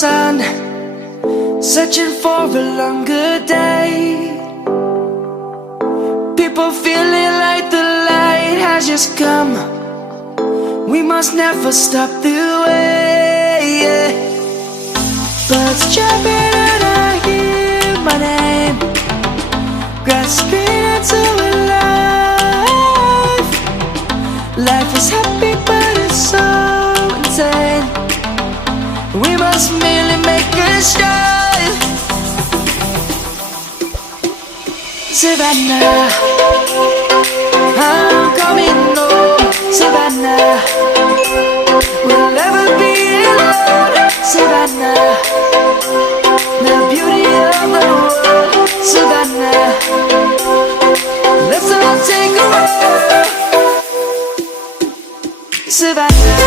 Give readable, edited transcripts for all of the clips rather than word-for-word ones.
sun, searching for a longer day. People feeling like the light has just come. We must never stop the way. Birds chirping and I hear my name, grasping into a life. Life is happy but it's so insane. We must merely make a start. Savannah, I'm coming home. Savannah, we'll never be alone. Savannah, the beauty of the world. Savannah, let's all take a walk. Savannah.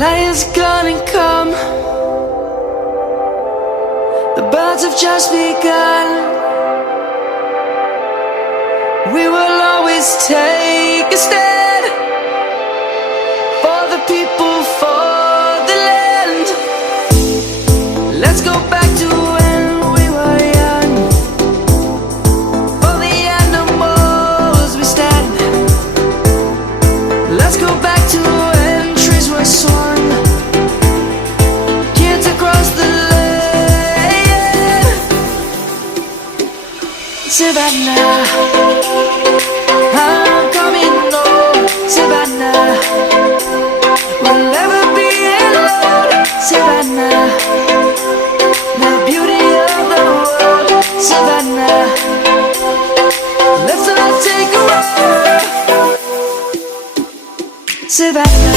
Lion's gonna come. The birds have just begun. We will always take a stand for the people, for the land. Let's go back to when we were young. For the animals we stand. Let's go back to when trees were swung. Savannah, I'm coming home. Savannah, we'll never be alone. Savannah, the beauty of the world. Savannah, let's all take a walk. Savannah.